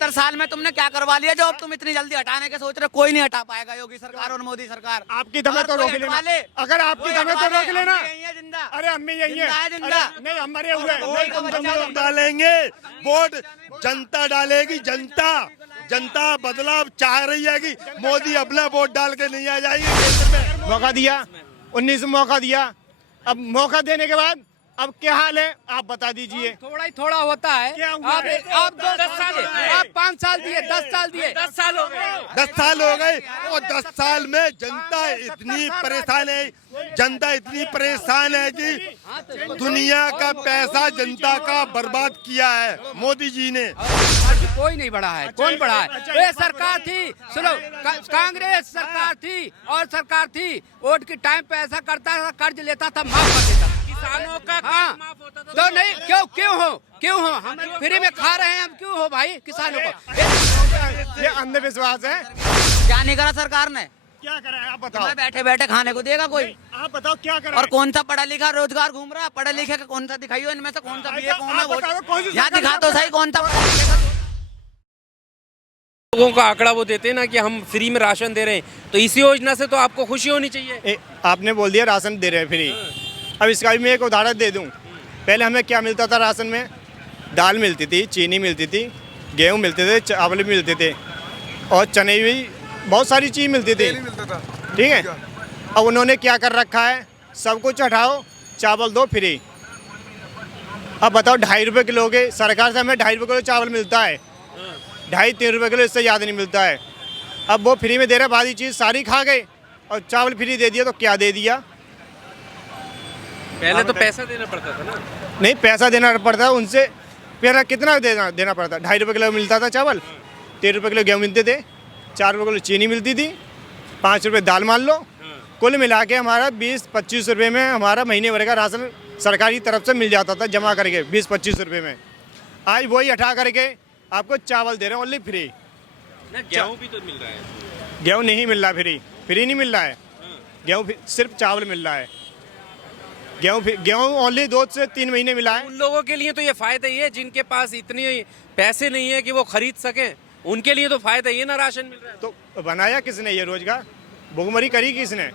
70 साल में तुमने क्या करवा लिया जो अब तुम इतनी जल्दी हटाने के सोच रहे हो? कोई नहीं हटा पाएगा, योगी सरकार और मोदी सरकार। आपकी दमे तो रोक लेना, अगर आपकी दमे तो रोक लेना। जिंदा, अरे अम्मी यही है जिंदा। नहीं, हम मरे हुए वोट डालेंगे, वोट जनता डालेगी, जनता। जनता बदलाव चाह रही है कि मोदी अपना वोट डाल के नहीं आ जाएगी केंद्र में। मौका दिया, 19 में मौका दिया, अब मौका देने के बाद अब क्या हाल है आप बता दीजिए। थोड़ा ही थोड़ा होता है। क्या हुआ आप है? 10 साल, आप 5 साल दिए, 10 साल दिए, 10 साल हो गए। 10 साल हो गए और 10 साल में जनता इतनी परेशान है, जनता इतनी परेशान है कि दुनिया का पैसा जनता का बर्बाद किया है मोदी जी ने। कोई नहीं बढ़ा है, कौन बढ़ा है? ये सरकार थी, सुनो, कांग्रेस सरकार थी और सरकार थी, वोट के टाइम पे ऐसा करता था, कर्ज लेता था, माफ कर देता था। किसानों का कर्ज माफ होता था तो नहीं, क्यों हो हम फ्री में खा रहे हैं, हम क्यों हो भाई किसानों को? ये अंधविश्वास है। क्या नहीं करा सरकार ने? क्या करा है आप बताओ। बैठे बैठे खाने को देगा कोई? आप बताओ क्या करा और है? कौन सा पढ़ा लिखा रोजगार घूम रहा है? पढ़े लिखे का कौन सा दिखाइयो इनमें से, कौन सा बीए कौन आप बताओ, कौन है? सी यहाँ सरकार दिखा तो सही कौन सा पढ़ा लिखा। लोगों का आंकड़ा वो देते हैं ना कि हम फ्री में राशन दे रहे हैं, तो इस योजना से तो आपको खुशी होनी चाहिए। आपने बोल दिया राशन दे रहे हैं फ्री, अब इसका भी मैं एक उदाहरण दे दूं। पहले हमें क्या मिलता था राशन में? दाल मिलती थी, चीनी मिलती थी, गेहूं मिलते थे, चावल भी मिलते थे और चने भी, बहुत सारी चीज़ मिलती थी, ठीक है। अब उन्होंने क्या कर रखा है? सब कुछ हटाओ, चावल दो फ्री। अब बताओ 2.5 रुपये किलो के, सरकार से हमें 2.5 रुपये किलो चावल मिलता है, 2.5-3 रुपये किलो, इससे ज़्यादा नहीं मिलता है। अब वो फ्री में दे रहे, बाकी चीज़ सारी खा गए और चावल फ्री दे दिया, तो क्या दे दिया? पहले तो पैसा देना पड़ता था ना। नहीं, पैसा देना पड़ता है उनसे, फिर कितना देना पड़ता? 2.5 रुपये किलो मिलता था चावल, 3 रुपये किलो गेहूँ मिलते थे, 4 रुपये किलो चीनी मिलती थी, 5 रुपये दाल मान लो, कुल मिला के हमारा 20-25 रुपये में हमारा महीने भर का राशन सरकारी तरफ से मिल जाता था, जमा करके 20-25 रुपये में। आज वही हटा करके आपको चावल दे रहे हैं ओनली फ्री। गेहूं भी तो मिल रहा है। गेहूँ नहीं मिल रहा, फ्री नहीं मिल रहा है, गेहूँ सिर्फ चावल मिल रहा है। गेहूँ ओनली 2 से 3 महीने मिला है। उन लोगों के लिए तो ये फायदा ही है जिनके पास इतनी पैसे नहीं है कि वो खरीद सके, उनके लिए तो फायदा ही है ना, राशन मिल रहा है। तो बनाया किसने ये रोजगार? भुखमरी करी किसने?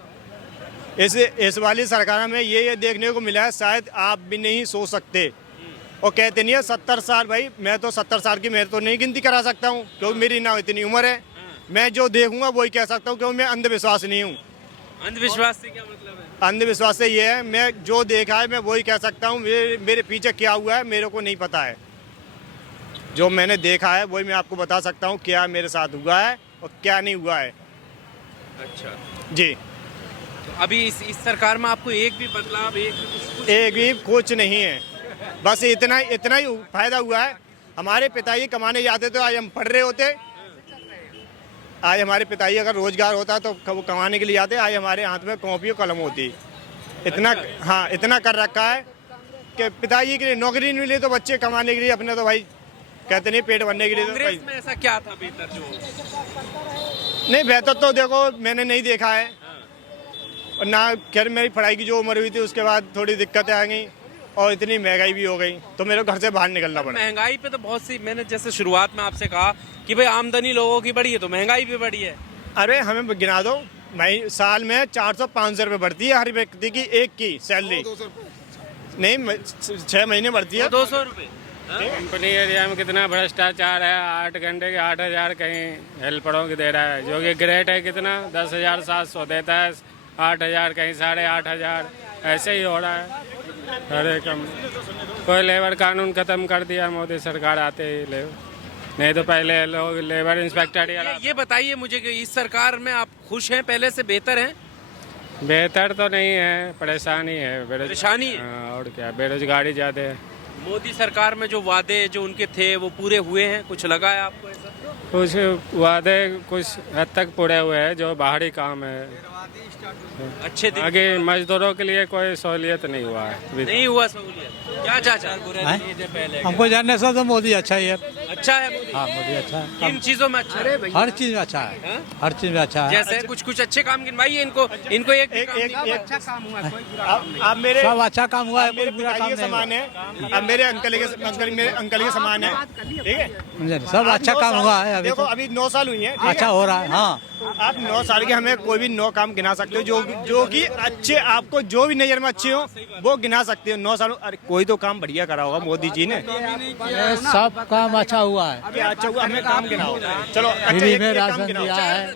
इस वाली सरकार में ये देखने को मिला है, शायद आप भी नहीं सोच सकते। और कहते नहीं है 70 साल, भाई मैं तो 70 साल की मैं तो नहीं गिनती करा सकता हूँ, क्योंकि मेरी ना इतनी उम्र है। मैं जो देखूंगा वही कह सकता हूँ, क्योंकि मैं अंधविश्वास नहीं हूँ। अंधविश्वास से क्या मतलब है? अंधविश्वास से ये है, मैं जो देखा है मैं वही कह सकता हूँ। मेरे पीछे क्या हुआ है मेरे को नहीं पता है, जो मैंने देखा है वही मैं आपको बता सकता हूँ क्या मेरे साथ हुआ है और क्या नहीं हुआ है। अच्छा जी, तो अभी इस सरकार में आपको एक भी बदलाव, एक भी कुछ नहीं है, बस इतना ही फायदा हुआ है। हमारे पिताजी कमाने जाते तो आज हम पढ़ रहे होते। आज हमारे पिताजी अगर रोजगार होता तो वो कमाने के लिए आते, आज हमारे हाथ में कॉपी और कलम होती। इतना, हाँ, इतना कर रखा है कि पिताजी के लिए नौकरी नहीं मिली तो बच्चे कमाने के लिए अपने, तो भाई कहते नहीं पेट भरने के लिए। कांग्रेस में ऐसा क्या था बेहतर जो? नहीं, बेहतर तो देखो मैंने नहीं देखा है, और ना खैर मेरी पढ़ाई की जो उम्र हुई थी उसके बाद थोड़ी दिक्कतें आ गई और इतनी महंगाई भी हो गई तो मेरे को घर से बाहर निकलना पड़ा। महंगाई पे तो बहुत सी, मैंने जैसे शुरुआत में आपसे कहा कि भाई आमदनी लोगों की बढ़ी है तो महंगाई भी बढ़ी है। अरे हमें गिना दो, साल में 400-500 रुपये बढ़ती है हर व्यक्ति की, एक की सैलरी नहीं 6 महीने बढ़ती है 200 रुपये। कंपनी एरिया में कितना भ्रष्टाचार है। 8 घंटे के 8,000 कहीं हेल्परों की दे रहा है, जो कि ग्रेट है कितना 10,700 देता है, 8,000 कहीं 8,500, ऐसे ही हो रहा है। अरे कम कोई लेबर कानून खत्म कर दिया मोदी सरकार आते ही, नहीं तो पहले लोग लेबर इंस्पेक्टर ये बताइए मुझे कि इस सरकार में आप खुश हैं, पहले से बेहतर हैं? बेहतर तो नहीं है, परेशानी है, परेशानी है। और क्या, बेरोजगारी ज़्यादा है। मोदी सरकार में जो वादे जो उनके थे वो पूरे हुए हैं? कुछ लगा है आपको ऐसा? कुछ वादे कुछ हद तक पूरे हुए हैं, जो बाहरी काम है अच्छे दिन आगे मजदूरों के लिए कोई सहूलियत नहीं हुआ है। नहीं हुआ सहूलियत। क्या चाचा? हमको जानने से तो मोदी अच्छा ही है। अच्छा है मोदी? हाँ मोदी अच्छा है, किन चीजों में अच्छा है? हर चीज में अच्छा है, हर चीज में अच्छा है। जैसे कुछ अच्छे काम गिनवाइए इनको, इनको एक अच्छा काम हुआ है, कोई बुरा काम नहीं। अब मेरे सब अच्छा काम हुआ है, कोई मेरे बुरा काम पिताजी के नहीं समान है, अब मेरे अंकल के समान है, ठीक है। हुआ। सब अच्छा काम हुआ है अभी देखो तो, अभी 9 साल हुई है, ठीक है? अच्छा हो रहा है। हाँ आप 9 साल के हमें कोई भी 9 काम गिना सकते हो जो कि अच्छे, आपको जो भी नजर में अच्छे हो वो गिना सकते हो। 9 साल, अरे कोई तो काम बढ़िया करा होगा मोदी जी ने। ये सब काम अच्छा हुआ है। क्या अच्छा हुआ, हमें काम गिनाओ। चलो अच्छा, फ्री एक में काम राशन गिनाओ। दिया है,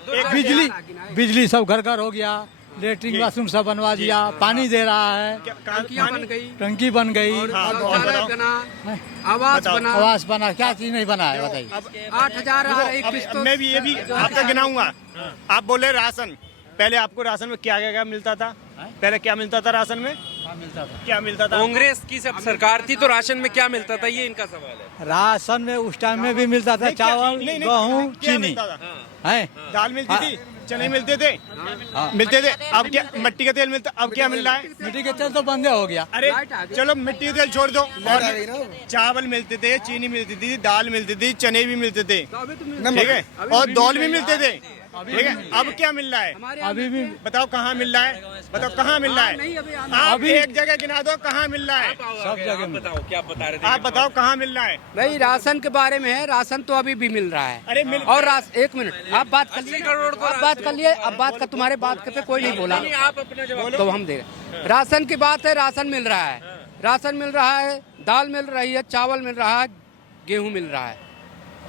बिजली सब घर घर हो गया, लेटरिन बाथरूम सब बनवा दिया, पानी दे रहा है, टंकियां बन गई, टंकी बन गई, शौचालय बना, आवास बना, आवास बना, क्या चीज नहीं बना है बताइए। 8,000 आ रही अब किस्तों। मैं भी ये भी आपको गिनाऊंगा। आप बोले राशन, पहले आपको राशन में क्या क्या क्या मिलता था? पहले क्या मिलता था राशन में? क्या मिलता था? कांग्रेस की सब सरकार थी तो राशन में क्या मिलता था, ये इनका सवाल है। राशन में उस टाइम में भी मिलता था चावल, गेहूँ, क्या चीनी मिलता था? है। दाल मिलती थी, चने मिलते थे, मिलते थे। अब क्या मिट्टी का तेल मिलता, अब क्या मिल रहा है? मिट्टी के तेल तो बंद हो गया। अरे चलो मिट्टी का तेल छोड़ दो, और चावल मिलते थे, चीनी मिलती थी, दाल मिलती थी, चने भी मिलते थे, ठीक है, और दाल भी मिलते थे, ठीक है। अब क्या मिल रहा है? अभी भी बताओ कहाँ मिल रहा है? बताओ कहाँ मिल रहा है? आप एक जगह गिना दो कहाँ मिल रहा है? सब जगह बताओ क्या बता रहे थे? आप बताओ कहाँ मिल रहा है? भाई राशन के बारे में है, राशन तो अभी भी मिल रहा है। अरे मिल, और एक मिनट आप बात कर लिए, 80 करोड़ को आप बात कर लिए, अब बात का तुम्हारे बात पे कोई नहीं बोला, नहीं, आप अपना जवाब तो हम दे रहे। राशन की बात है, राशन मिल रहा है, राशन मिल रहा है, दाल मिल रही है, चावल मिल रहा है, गेहूं मिल रहा है,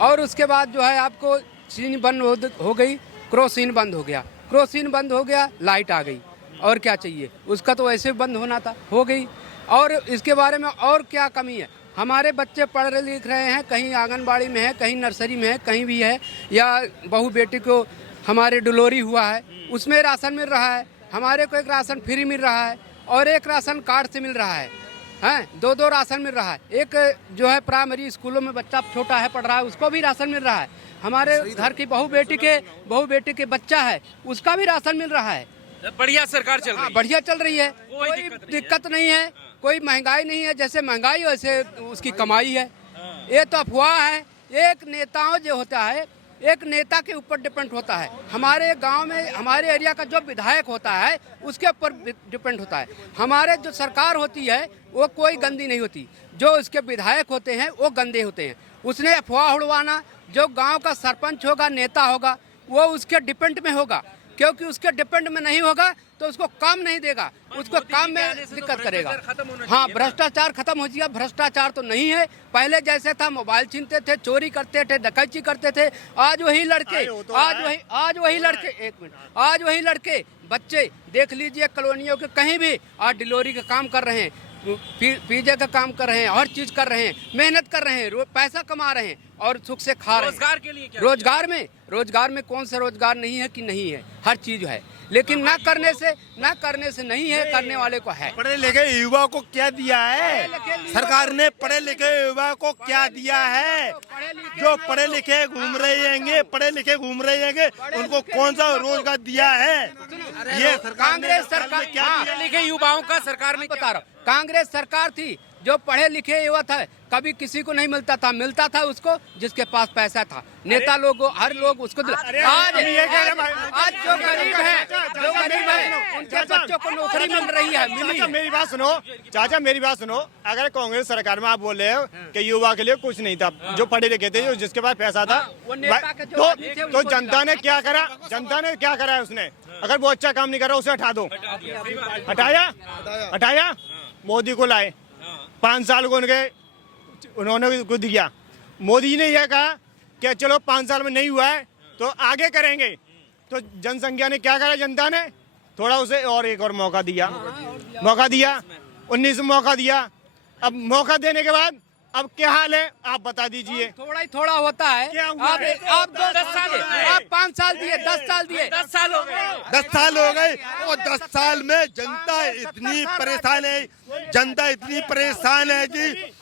और उसके बाद जो है आपको चीनी बंद हो गई, क्रोसिन बंद हो गया, क्रोसिन बंद हो गया, लाइट आ गई, और क्या चाहिए? उसका तो वैसे बंद होना था, हो गई। और इसके बारे में और क्या कमी है? हमारे बच्चे पढ़ रहे लिख रहे हैं, कहीं आंगनबाड़ी में है, कहीं नर्सरी में है, कहीं भी है, या बहू बेटी को हमारे डिलीवरी हुआ है उसमें राशन मिल रहा है, हमारे को एक राशन फ्री मिल रहा है, और एक राशन कार्ड से मिल रहा है, हैं 2 राशन मिल रहा है। एक जो है प्राइमरी स्कूलों में बच्चा छोटा है पढ़ रहा है, उसको भी राशन मिल रहा है। हमारे घर की बहू बेटी के बच्चा है, उसका भी राशन मिल रहा है। बढ़िया सरकार चल रही है। बढ़िया चल रही है, कोई दिक्कत नहीं है, कोई महंगाई नहीं है, जैसे महंगाई वैसे उसकी कमाई है। ये तो अफवाह है, एक नेताओं जो होता है, एक नेता के ऊपर डिपेंड होता है। हमारे गांव में, हमारे एरिया का जो विधायक होता है उसके ऊपर डिपेंड होता है। हमारे जो सरकार होती है वो कोई गंदी नहीं होती, जो उसके विधायक होते हैं वो गंदे होते हैं। उसने अफवाह उड़वाना, जो गांव का सरपंच होगा, नेता होगा, वो उसके डिपेंड में होगा, क्योंकि उसके डिपेंड में नहीं होगा तो उसको काम नहीं देगा, उसको काम में दिक्कत करेगा। हाँ, भ्रष्टाचार खत्म हो जाएगा। भ्रष्टाचार तो नहीं है, पहले जैसे था, मोबाइल छीनते थे, चोरी करते थे, डकैती करते थे। आज वही लड़के, आज वही लड़के बच्चे देख लीजिए कॉलोनियों के कहीं भी आज डिलीवरी का काम कर रहे हैं, पिज्जा का काम कर रहे हैं, हर चीज कर रहे हैं, मेहनत कर रहे हैं, पैसा कमा रहे हैं और सुख से खा रहे हैं। रोजगार के लिए क्या? रोजगार में कौन सा रोजगार नहीं है कि नहीं है, हर चीज है, लेकिन ना करने से नहीं है, करने वाले को है। पढ़े लिखे युवा को क्या दिया है सरकार ने? पढ़े लिखे युवा को क्या दिया है? जो पढ़े लिखे घूम रहे हैं, उनको कौन सा रोजगार दिया है? ये कांग्रेस सरकार क्या पढ़े लिखे युवाओं का सरकार ने बता रहा हूँ, कांग्रेस सरकार थी, जो पढ़े लिखे युवा था, कभी किसी को नहीं मिलता था उसको जिसके पास पैसा था। नेता लोग, हर लोग उसको आज जो गरीब है उनके बच्चों को नौकरी मिल रही है, मिली है। मेरी बात सुनो चाचा, मेरी बात सुनो। अगर कांग्रेस सरकार में आप बोल रहे हो कि युवा के लिए कुछ नहीं था, जो पढ़े लिखे थे, जो जिसके पास पैसा था, तो जनता ने क्या करा? जनता ने क्या करा है उसने? अगर वो अच्छा काम नहीं कर रहा उसे हटा दो। हटाया मोदी को लाए, 5 साल को उन्होंने कुछ दिया। मोदी ने यह कहा कि चलो 5 साल में नहीं हुआ है तो आगे करेंगे, तो जनसंख्या ने क्या करा? जनता ने थोड़ा उसे और एक और मौका दिया, 19 मौका दिया। अब मौका देने के बाद अब क्या हाल है आप बता दीजिए। थोड़ा ही थोड़ा होता है। आप 10 साल, आप 5 साल दिए, 10 साल दिए, 10 साल हो गए। 10 साल हो गए और 10 साल में जनता इतनी परेशान है कि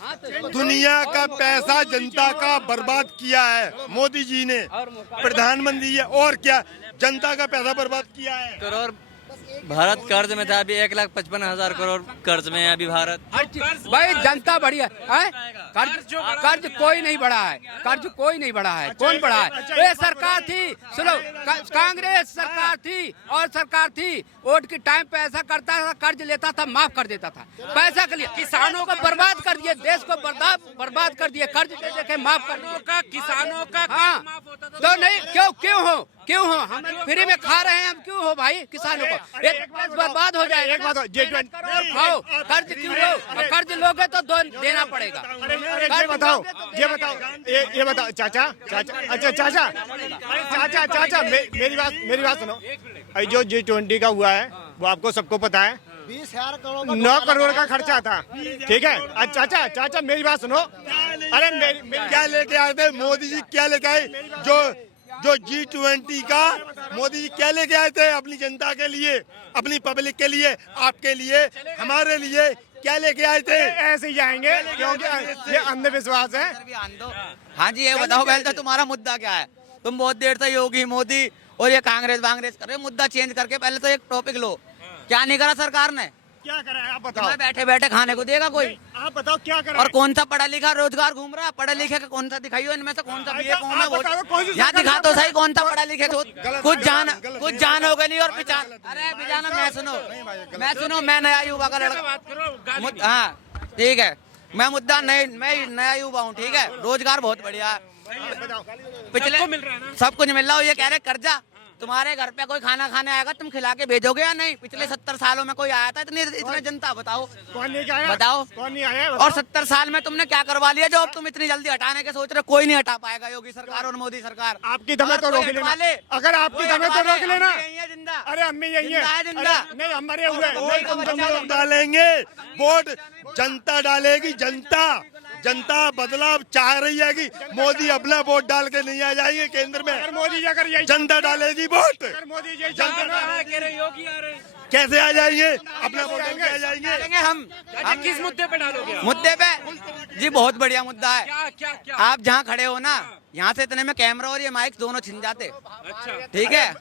दुनिया का पैसा जनता का बर्बाद किया है मोदी जी ने, प्रधानमंत्री है, और क्या जनता का पैसा बर्बाद किया है। भारत कर्ज में था, अभी 1,55,000 करोड़ कर्ज में है अभी भारत। भाई जनता बढ़िया है, कर्ज कोई नहीं बढ़ा है, कर्ज कोई नहीं बढ़ा है। कौन बढ़ा है? ये सरकार थी, सुनो, कांग्रेस सरकार थी और सरकार थी, वोट के टाइम पे ऐसा करता था, कर्ज लेता था, माफ कर देता था, पैसा के लिए किसानों को बर्बाद कर दिए, देश को बर्बाद कर दिए, कर्ज दे दे के माफ कर दिए किसानों का हाँ तो नहीं, क्यों हो हम फ्री में खा रहे हैं, हम क्यों हो भाई किसानों को? एक बर्बाद हो जाएगा। एक बात हो, G20 खाओ, कर्ज क्यों लो? कर्ज लोगे तो देना पड़ेगा। ये बताओ चाचा, अच्छा चाचा मेरी बात सुनो। अभी जो G20 का हुआ है वो आपको सबको पता है, 9 करोड़ का खर्चा था, ठीक है। अच्छा चाचा मेरी बात सुनो। अरे क्या लेके आए थे मोदी जी? क्या लेके आए? जो G20 का मोदी जी क्या लेके आए थे अपनी जनता के लिए, अपनी पब्लिक के लिए, आपके लिए, हमारे लिए क्या लेके आए थे? ऐसे ही जाएंगे क्योंकि ये अंधविश्वास है। हाँ जी, ये बताओ पहले तो तुम्हारा मुद्दा क्या है? तुम बहुत देर से योगी मोदी और ये कांग्रेस कर रहे हो, मुद्दा चेंज करके पहले तो एक टॉपिक लो। क्या नहीं करा सरकार ने? क्या करा है आप बताओ? बैठे बैठे खाने को देगा कोई? आप बताओ क्या करा? और कौन सा पढ़ा लिखा रोजगार घूम रहा है? पढ़े लिखे का कौन सा दिखाइयो इनमें से, कौन सा बीए कौन है? यहाँ दिखा तो सही कौन सा पढ़ा लिखे। कुछ जानोगे नहीं और अरे बिजाना। मैं सुनो, मैं नया युवा का लड़का। हाँ ठीक है, मैं नया युवा हूँ, ठीक है। रोजगार बहुत बढ़िया है, पिछले सब कुछ मिल रहा हो। ये कह रहे कर्जा, तुम्हारे घर पे कोई खाना खाने आएगा, तुम खिला के भेजोगे या नहीं? पिछले 70 सालों में कोई आया था इतने जनता? बताओ कौन नहीं आया? बताओ कौन नहीं आया? और 70 साल में तुमने क्या करवा लिया जो अब तुम इतनी जल्दी हटाने के सोच रहे हो? कोई नहीं हटा पाएगा, योगी सरकार और मोदी सरकार। आपकी दमे तो रोक लेना, अगर आपकी दमे तो रोक लेना। जिंदा, अरे अम्मी यही है जिंदा। नहीं, हमारे हुए वोट डालेंगे, वोट जनता डालेगी। जनता बदलाव चाह रही है कि मोदी अपना वोट डाल के नहीं आ जाएंगे केंद्र में। मोदी अगर यही जनता डालेगी वोट, मोदी यही योगी आ रहे हैं, कैसे आ जाएंगे? अपना वोट डाल के आ जाएंगे। हम किस मुद्दे पे डालोगे? मुद्दे पे जी बहुत बढ़िया मुद्दा है। क्या आप जहाँ खड़े हो ना, यहाँ से इतने में कैमरा और ये माइक दोनों छिन जाते, ठीक है।